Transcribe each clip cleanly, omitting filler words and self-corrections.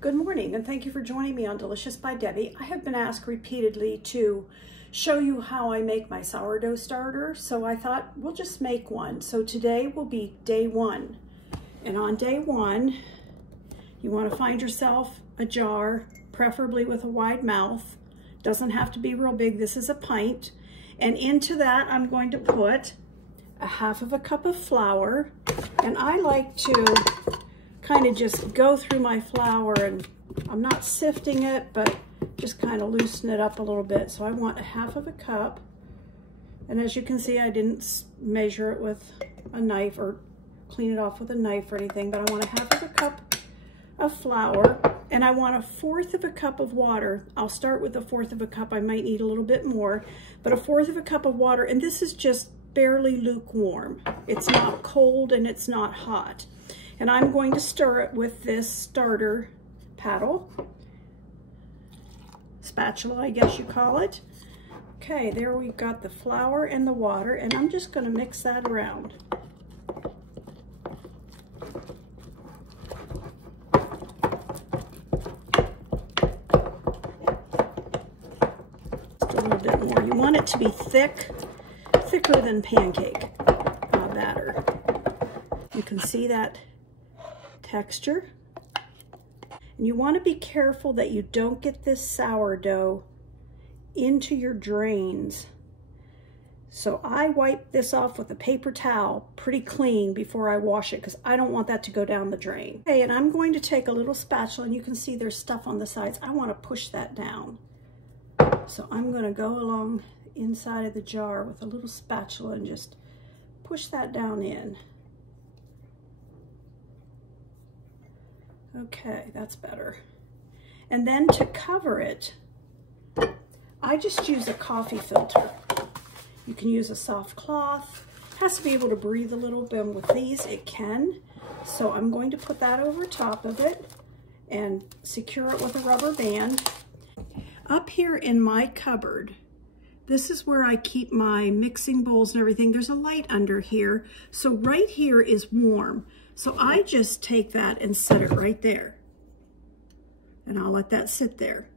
Good morning, and thank you for joining me on Delicious by Debbie. I have been asked repeatedly to show you how I make my sourdough starter, so I thought we'll just make one. So today will be day one. And on day one, you want to find yourself a jar, preferably with a wide mouth. Doesn't have to be real big. This is a pint. And into that, I'm going to put a half of a cup of flour. And I like to kind of just go through my flour, and I'm not sifting it, but just kind of loosen it up a little bit. So I want a half of a cup. And as you can see, I didn't measure it with a knife or clean it off with a knife or anything, but I want a half of a cup of flour, and I want a fourth of a cup of water. I'll start with a fourth of a cup. I might need a little bit more, but a fourth of a cup of water, and this is just barely lukewarm. It's not cold and it's not hot. And I'm going to stir it with this starter paddle, spatula, I guess you call it. Okay, there we've got the flour and the water, and I'm just going to mix that around. Just a little bit more. You want it to be thicker than pancake batter. You can see that texture. And you want to be careful that you don't get this sourdough into your drains. So I wipe this off with a paper towel pretty clean before I wash it, because I don't want that to go down the drain. Okay, and I'm going to take a little spatula, and you can see there's stuff on the sides. I want to push that down. So I'm going to go along inside of the jar with a little spatula and just push that down in. Okay, that's better. And then to cover it, I just use a coffee filter. You can use a soft cloth. It has to be able to breathe a little bit. With these, it can. So I'm going to put that over top of it and secure it with a rubber band. Up here in my cupboard, this is where I keep my mixing bowls and everything. There's a light under here. So right here is warm. So I just take that and set it right there. And I'll let that sit there.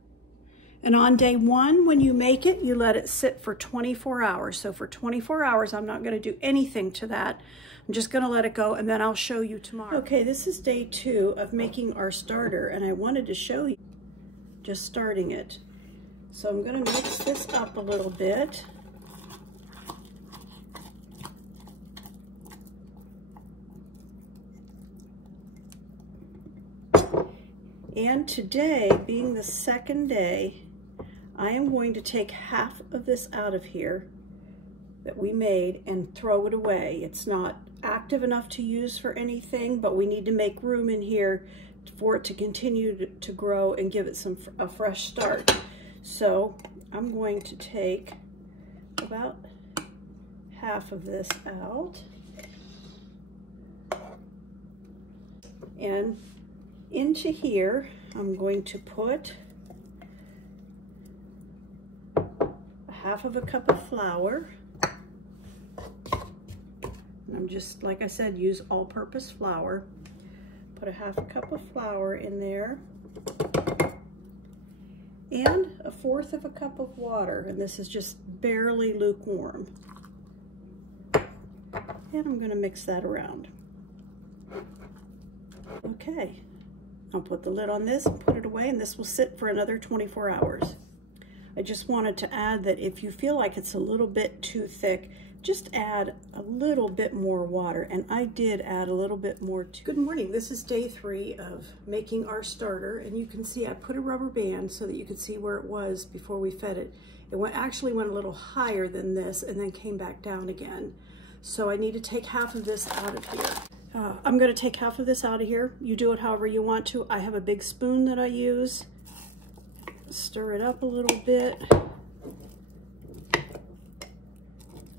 And on day one, when you make it, you let it sit for 24 hours. So for 24 hours, I'm not going to do anything to that. I'm just going to let it go, and then I'll show you tomorrow. Okay, this is day two of making our starter, and I wanted to show you just starting it. So I'm going to mix this up a little bit. And today, being the second day, I am going to take half of this out of here that we made and throw it away. It's not active enough to use for anything, but we need to make room in here for it to continue to grow and give it a fresh start. So I'm going to take about half of this out. And into here, I'm going to put a half of a cup of flour. And I'm just, like I said, use all-purpose flour. Put a half a cup of flour in there. And a fourth of a cup of water. And this is just barely lukewarm. And I'm going to mix that around. Okay. I'll put the lid on this and put it away, and this will sit for another 24 hours. I just wanted to add that if you feel like it's a little bit too thick, just add a little bit more water, and I did add a little bit more. Good morning, this is day three of making our starter, and you can see I put a rubber band so that you could see where it was before we fed it. It actually went a little higher than this and then came back down again. So I need to take half of this out of here. I'm going to take half of this out of here. You do it however you want to. I have a big spoon that I use. Stir it up a little bit.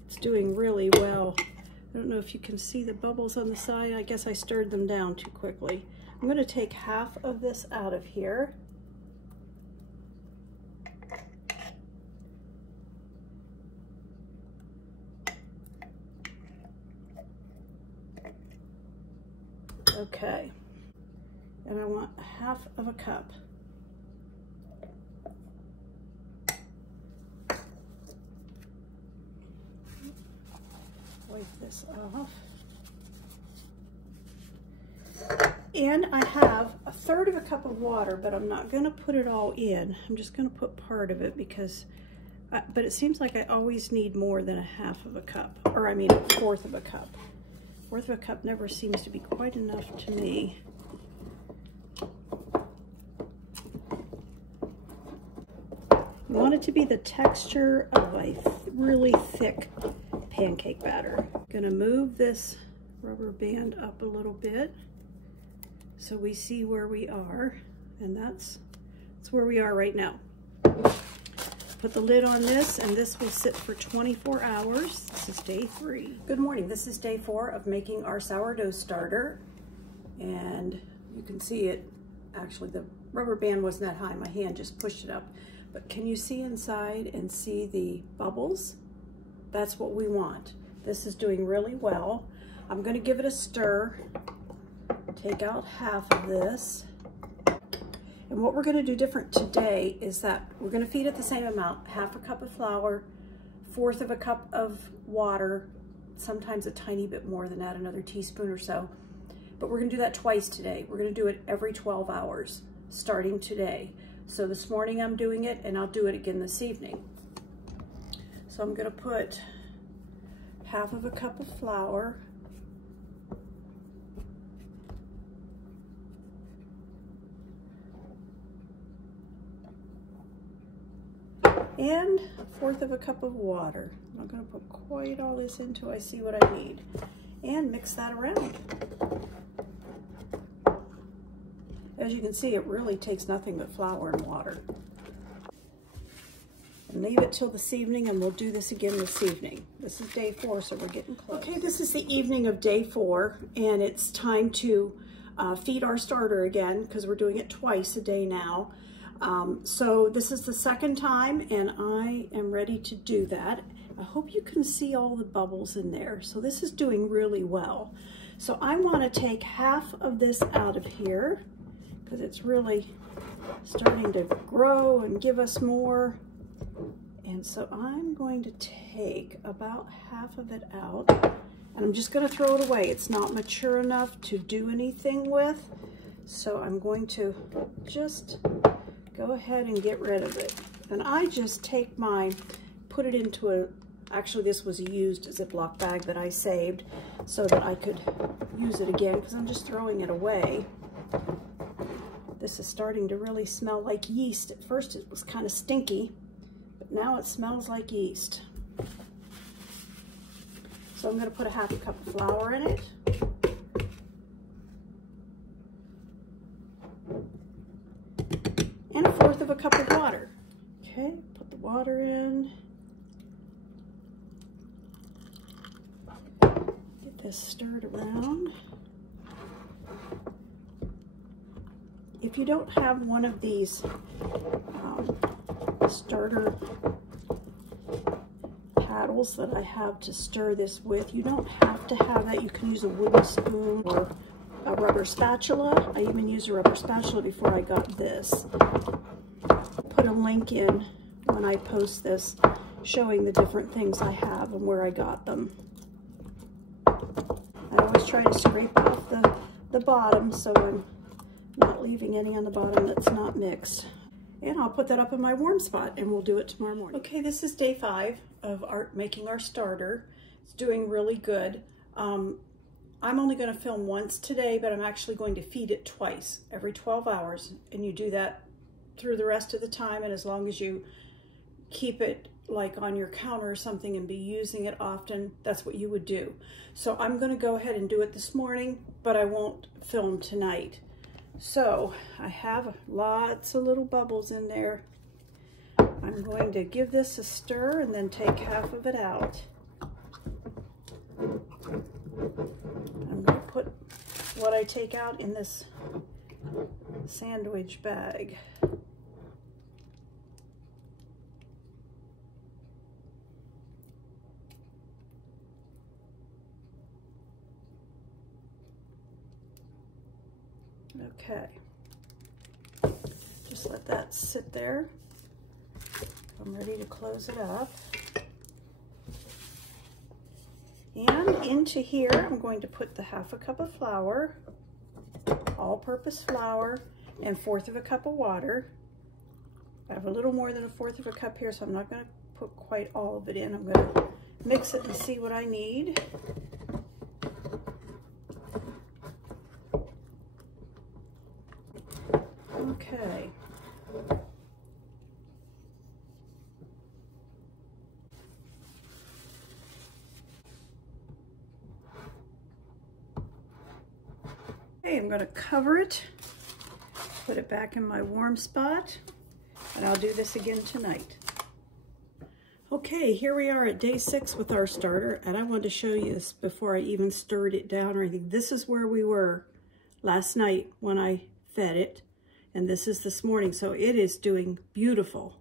It's doing really well. I don't know if you can see the bubbles on the side. I guess I stirred them down too quickly. I'm going to take half of this out of here. Okay, and I want 1/2 cup. Wipe this off. And I have 1/3 cup of water, but I'm not going to put it all in. I'm just going to put part of it because, but it seems like I always need more than 1/2 cup, or I mean 1/4 cup. 1/4 cup never seems to be quite enough to me. You want it to be the texture of a really thick pancake batter. Gonna move this rubber band up a little bit so we see where we are, and that's where we are right now. Put the lid on this, and this will sit for 24 hours. This is day 3. Good morning, this is day 4 of making our sourdough starter, and you can see it, actually the rubber band wasn't that high, my hand just pushed it up. But can you see inside and see the bubbles? That's what we want. This is doing really well. I'm going to give it a stir. Take out 1/2 of this. And what we're going to do different today is that we're going to feed it the same amount, 1/2 cup of flour, 1/4 cup of water, sometimes a tiny bit more than that, another teaspoon or so. But we're going to do that twice today. We're going to do it every 12 hours, starting today. So this morning I'm doing it, and I'll do it again this evening. So I'm going to put 1/2 cup of flour, and 1/4 cup of water. I'm not going to put quite all this into, I see what I need, and mix that around. As you can see, it really takes nothing but flour and water. And leave it till this evening, and we'll do this again this evening. This is day 4, so we're getting close. Okay, this is the evening of day 4, and it's time to feed our starter again, because we're doing it twice a day now. So this is the second time, and I am ready to do that. I hope you can see all the bubbles in there. So this is doing really well. So I want to take 1/2 of this out of here, because it's really starting to grow and give us more. And so I'm going to take about 1/2 of it out, and I'm just going to throw it away. It's not mature enough to do anything with, so I'm going to just go ahead and get rid of it. And I just take mine, put it into a, actually this was a used Ziploc bag that I saved so that I could use it again, because I'm just throwing it away. This is starting to really smell like yeast. At first it was kind of stinky, but now it smells like yeast. So I'm going to put 1/2 cup of flour in it. And 1/4 cup of water. Okay, put the water in. Get this stirred around. If you don't have one of these starter paddles that I have to stir this with, you don't have to have that. You can use a wooden spoon or a rubber spatula. I even used a rubber spatula before I got this. I'll put a link in when I post this showing the different things I have and where I got them. I always try to scrape off the bottom so I'm not leaving any on the bottom that's not mixed. And I'll put that up in my warm spot, and we'll do it tomorrow morning. Okay, this is day 5 of making our starter. It's doing really good. I'm only going to film once today, but I'm actually going to feed it twice, every 12 hours. And you do that through the rest of the time, and as long as you keep it like on your counter or something and be using it often, that's what you would do. So I'm going to go ahead and do it this morning, but I won't film tonight. So I have lots of little bubbles in there. I'm going to give this a stir and then take 1/2 of it out. I'm going to put what I take out in this sandwich bag. Okay, just let that sit there. I'm ready to close it up. And into here, I'm going to put the 1/2 cup of flour, all-purpose flour, and 1/4 cup of water. I have a little more than 1/4 cup here, so I'm not going to put quite all of it in. I'm going to mix it and see what I need. Okay. Okay, I'm going to cover it, put it back in my warm spot, and I'll do this again tonight. Okay, here we are at day 6 with our starter, and I wanted to show you this before I even stirred it down or anything. This is where we were last night when I fed it, and this is this morning, so it is doing beautiful.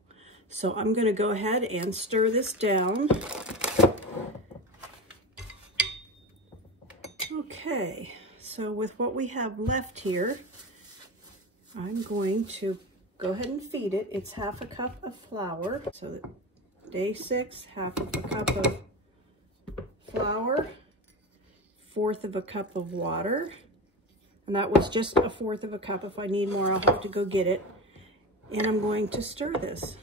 So I'm going to go ahead and stir this down. Okay, so with what we have left here, I'm going to go ahead and feed it. It's 1/2 cup of flour. So day 6, 1/2 cup of flour, 1/4 cup of water. And that was just 1/4 cup. If I need more, I'll have to go get it. And I'm going to stir this.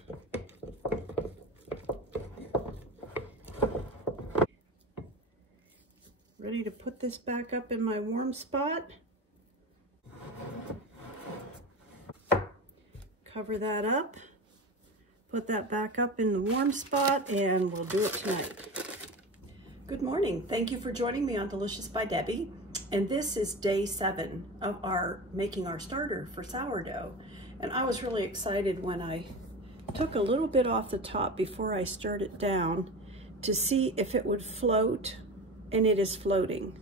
Ready to put this back up in my warm spot. Cover that up. Put that back up in the warm spot, and we'll do it tonight. Good morning. Thank you for joining me on Delicious by Debbie. And this is day 7 of making our starter for sourdough. And I was really excited when I took a little bit off the top before I stirred it down to see if it would float, and it is floating.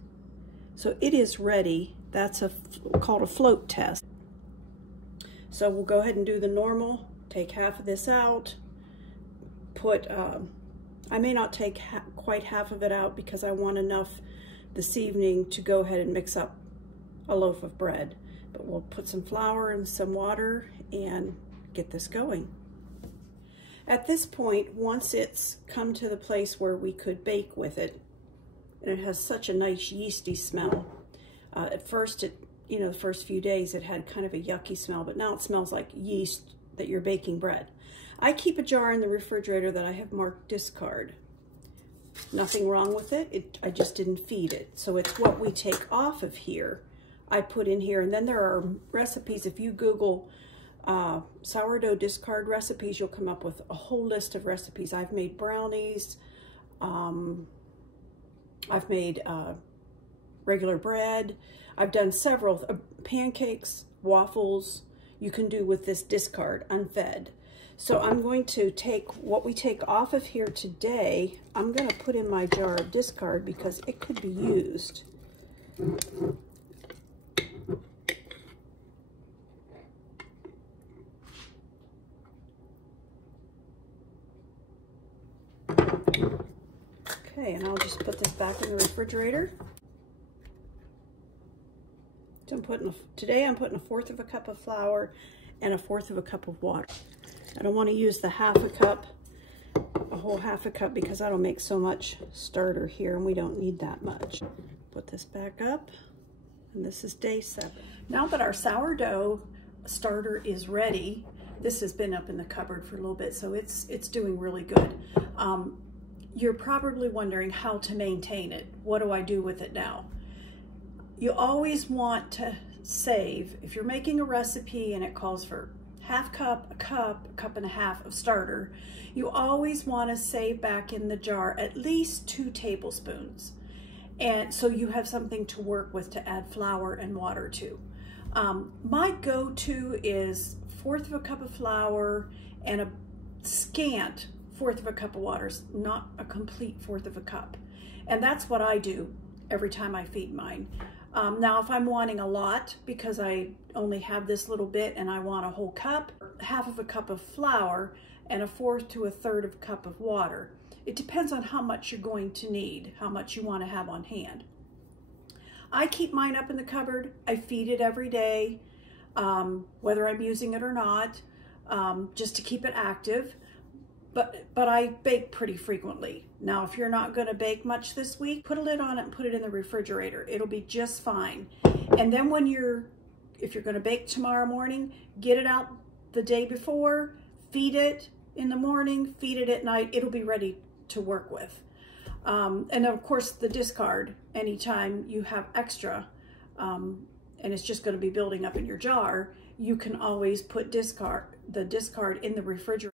So it is ready. That's called a float test. So we'll go ahead and do the normal. Take half of this out. I may not take quite half of it out because I want enough this evening to go ahead and mix up a loaf of bread. But we'll put some flour and some water and get this going. At this point, once it's come to the place where we could bake with it, and it has such a nice yeasty smell. At first, the first few days it had kind of a yucky smell, but now it smells like yeast that you're baking bread. I keep a jar in the refrigerator that I have marked Dscard. Nothing wrong with it. I just didn't feed it. So it's what we take off of here, I put in here. And then there are recipes. If you Google sourdough discard recipes, you'll come up with a whole list of recipes. I've made brownies. I've made regular bread. I've done several pancakes, waffles. You can do with this Dscard unfed. So I'm going to take what we take off of here today. I'm going to put in my jar of Dscard because it could be used. Okay, and I'll just put this back in the refrigerator. So today I'm putting 1/4 cup of flour and 1/4 cup of water. I don't want to use the 1/2 cup, a whole 1/2 cup, because that'll make so much starter here and we don't need that much. Put this back up, and this is day 7. Now that our sourdough starter is ready, this has been up in the cupboard for a little bit, so it's doing really good. You're probably wondering how to maintain it. What do I do with it now? You always want to save. If you're making a recipe and it calls for 1/2 cup, a cup, 1.5 cups of starter, you always want to save back in the jar at least 2 tablespoons. And so you have something to work with to add flour and water to. My go-to is 1/4 cup of flour and a scant 1/4 cup of water, not a complete 1/4 cup. And that's what I do every time I feed mine. Now, if I'm wanting a lot because I only have this little bit and I want a whole cup, 1/2 cup of flour and 1/4 to 1/3 cup of water. It depends on how much you're going to need, how much you want to have on hand. I keep mine up in the cupboard. I feed it every day. whether I'm using it or not, just to keep it active. But I bake pretty frequently. Now, if you're not gonna bake much this week, put a lid on it and put it in the refrigerator. It'll be just fine. And then if you're gonna bake tomorrow morning, get it out the day before, feed it in the morning, feed it at night. It'll be ready to work with. And of course the Dscard, anytime you have extra, and it's just gonna be building up in your jar, you can always put the Dscard in the refrigerator.